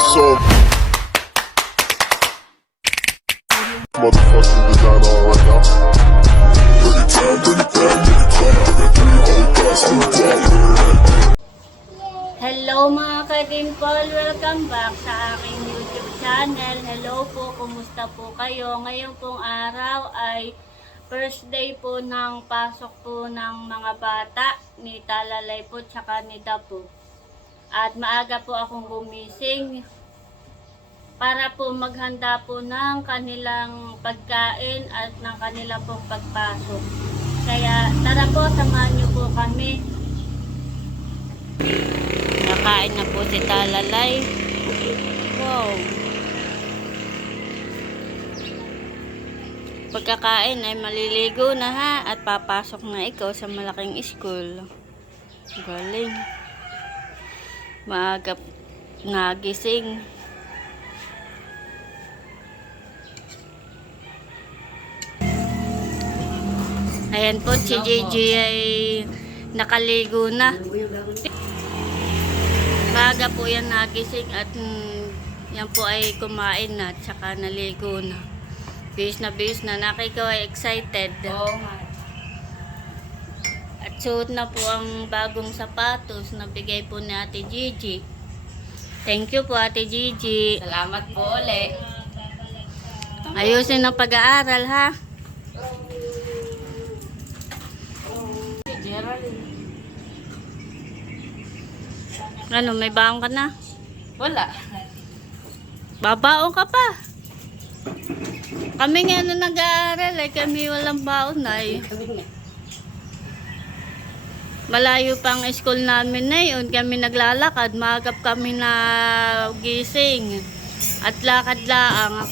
So motherfucking designer right now. Hello mga ka-dimple! Welcome back sa aking YouTube channel. Hello po, kumusta po kayo? Ngayon pong araw ay first day po ng pasok po ng mga bata ni Talalay po tsaka ni Dapo. At maaga po akong gumising para po maghanda po ng kanilang pagkain at ng kanilang pong pagpasok. Kaya tara po, samahan niyo po kami. Nakain na po si Talalay. Wow. Pagkakain ay maliligo na ha at papasok na ikaw sa malaking school. Galing. Maaga nagising. Ayan po, si Gigi ay nakaligo na. Maaga po yan nagising at yan po ay kumain na at saka naligo na. Bis na nakikaw ay excited. At suot na po ang bagong sapatos na bigay po ni Ate Gigi. Thank you po Ate Gigi. Salamat po ulit. Ayusin ang pag-aaral ha. Ano, may baon ka na? Wala. Babaon ka pa. Kami nga na nag-aaral ay kami walang baon ay. Malayo pang school namin na yun. Kami naglalakad. Maagap kami na gising. At lakad laang.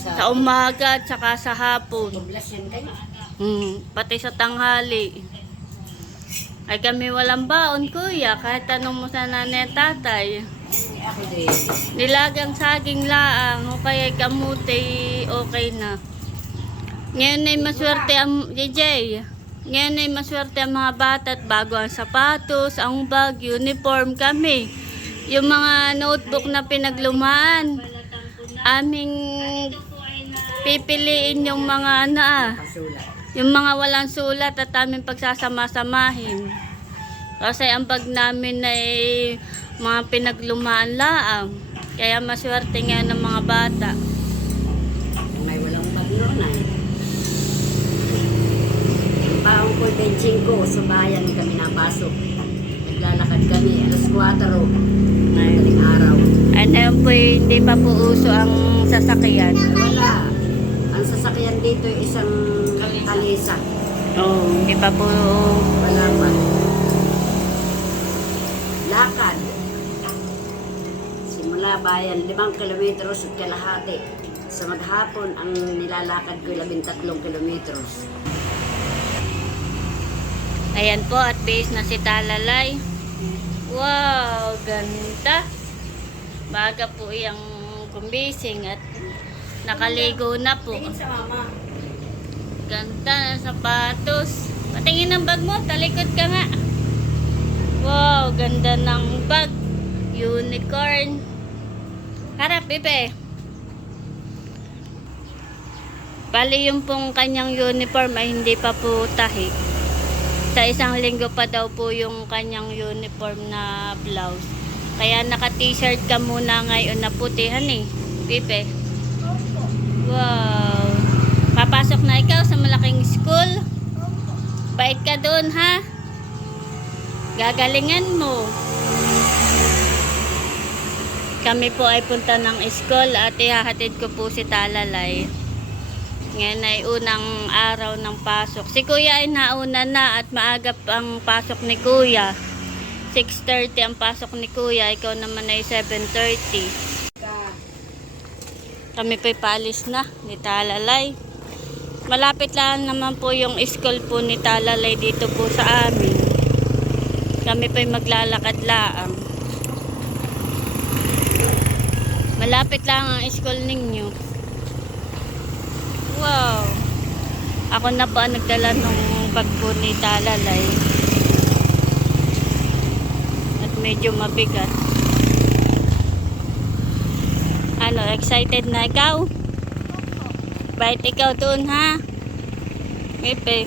Sa umaga at saka sa hapon. Pati sa tanghali. Ay kami walang baon kuya. Kahit tanong mo sa nanay tatay. Nilagang saging laang. O kaya kamuti okay na. Ngayon ay maswerte ang DJ. Ngayon ay maswerte ang mga bata at bago ang sapatos, ang bag, uniform kami. Yung mga notebook na pinaglumaan, aming pipiliin yung mga yung mga walang sulat at aming pagsasama-samahin. Kasi ang bag namin ay mga pinaglumaan laang. Kaya maswerte nga ng mga bata. May walang bagnon ay. Paong ko 25, subayan kami napasok. Naglalakad kami, alas 4. Madaling araw. Ano yun po, hindi pa po uso ang sasakyan. Wala. Ang sasakyan dito ay isang kalisa. Oo, hindi pa po. Wala pa. Lakad. Simula bayan, 5 kilometros at kalahati. Sa maghapon, ang nilalakad ko 13 kilometros. Ayan po, at base na si Talalay. Wow, ganda. Baga po yung kumbising at nakaligo na po. Ganda ng sapatos. Patingin ng bag mo, talikod ka nga. Wow, ganda ng bag. Unicorn. Harap, Bebe. Bali yung pong kanyang uniform ay hindi pa po tahi. Sa isang linggo pa daw po yung kanyang uniform na blouse. Kaya naka-t-shirt ka muna ngayon na putihan eh. Pipe. Wow. Papasok na ikaw sa malaking school. Bait ka doon ha. Gagalingan mo. Kami po ay punta ng school at ihahatid ko po si Talalay. Ngayon ay unang araw ng pasok. Si Kuya ay nauna na at maaga ang pasok ni Kuya. 6:30 ang pasok ni Kuya. Ikaw naman ay 7:30. Kami po'y paalis na ni Talalay. Malapit lang naman po yung school po ni Talalay dito po sa amin. Kami po'y maglalakad laang. Malapit lang ang school ninyo. Wow. Ako na pa nagdala ng bag po ni Talalay. At medyo mabigat. excited na ikaw? Bait ikaw doon ha? Pepe.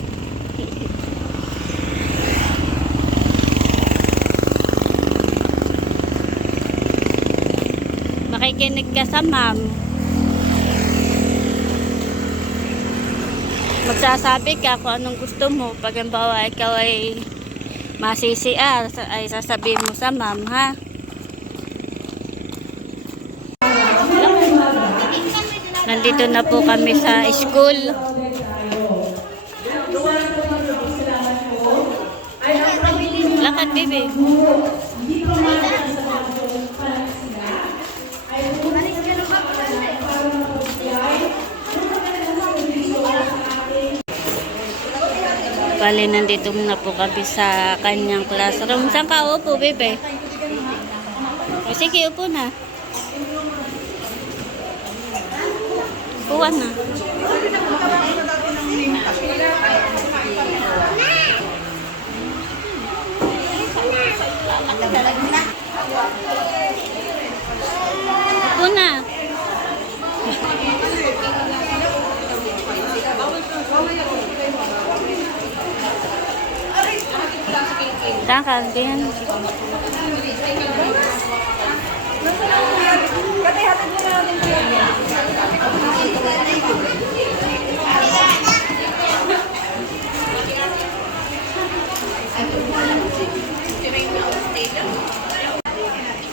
Makikinig ka sa ma'am. Magsasabi ka kung anong gusto mo. Pag halimbawa ikaw ay masisiar, ay sasabihin mo sa ma'am ha. Nandito na po kami sa school. Lakad, baby. Bali, nandito na po kami sa kanyang classroom. Saan ka upo, baby? O, sige, upo na. Uwan na. Upo na. Takal, ganyan.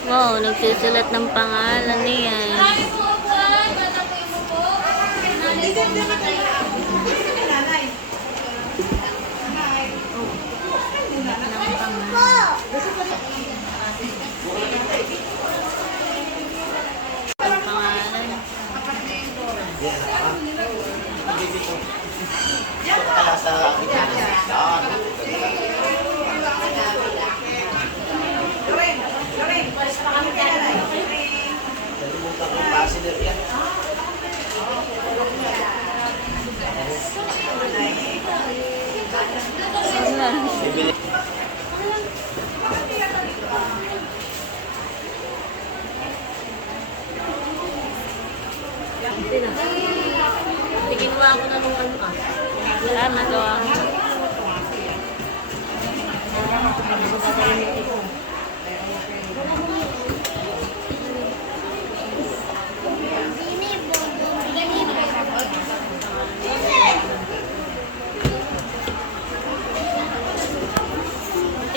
Wow, nagsusulat ng pangalan niya. Ang pangalan. Ginawa ko na nung ano ka. Ah, nagawa ko.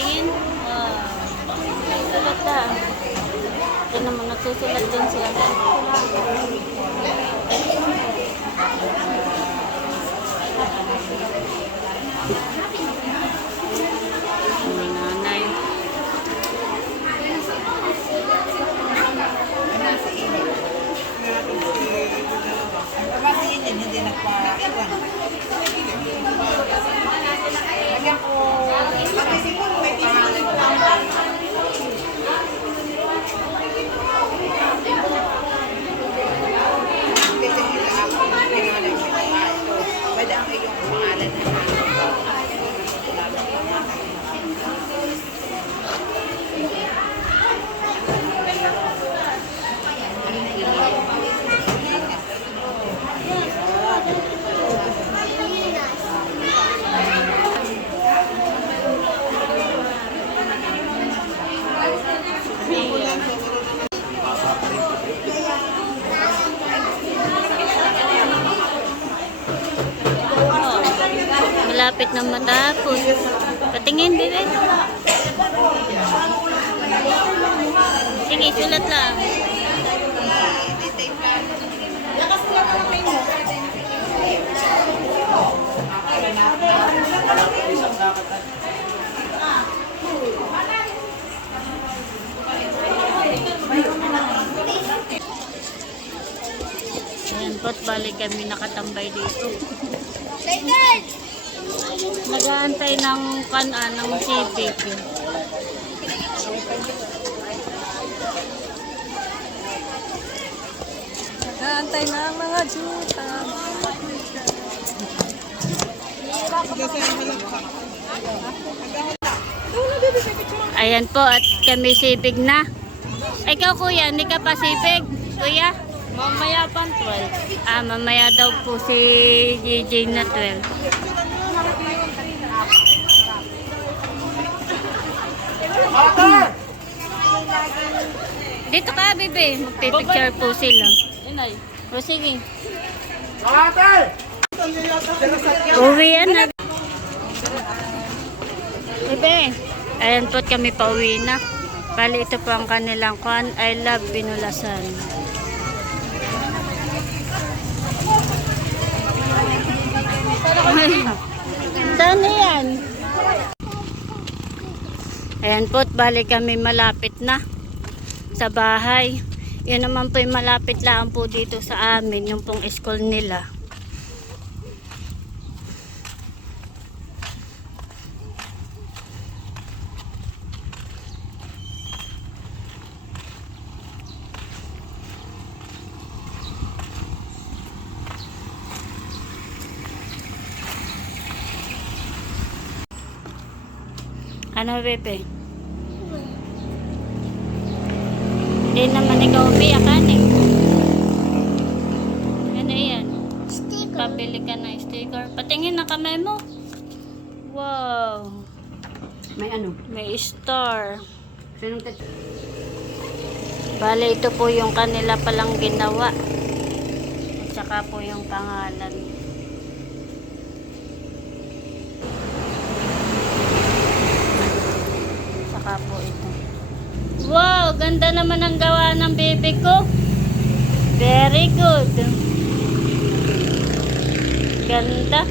Tingin. Wow. Sulat ka. Ito naman, nagsusulat din siya. Nanay. Hindi nagpa-iwan. Lagyan ko. Pag-isipon, may tinulong ko lang. Pwede ang iyong pangalan na. Malapit na matapos. Patingin, bebe. Sige, sulat lang. Ayan po't balik kami nakatambay dito. Nag-aantay ng kanan ng civic. Nag-aantay na ang mga juta. Ayan po at kami sipig na. Ikaw kuya, hindi ka pa sipig? Kuya? Mamaya pa 12. Ah, mamaya daw po si JJ na 12. Dito ka, bebe. Magpipicture po sila. Inay. O, sige. Uwi yan na. Bebe. Ayan po kami pauwi na. Bali, ito po ang kanilang kwan. I love Binulasan. Saan na yan? Ayan po, bali kami malapit na sa bahay. Yun naman po yung malapit lang po dito sa amin, yung pong school nila. Ano, bebe? Hindi naman ikaw umiyakan eh. Ano yan? Sticker. Papili ka ng sticker. Patingin na kamay mo. Wow. May ano? May star. Sinong tat... Bale, ito po yung kanila palang ginawa. At saka po yung pangalan. Saka po ito. Wow, ganda naman ang gawa ng baby ko. Very good. Ganda.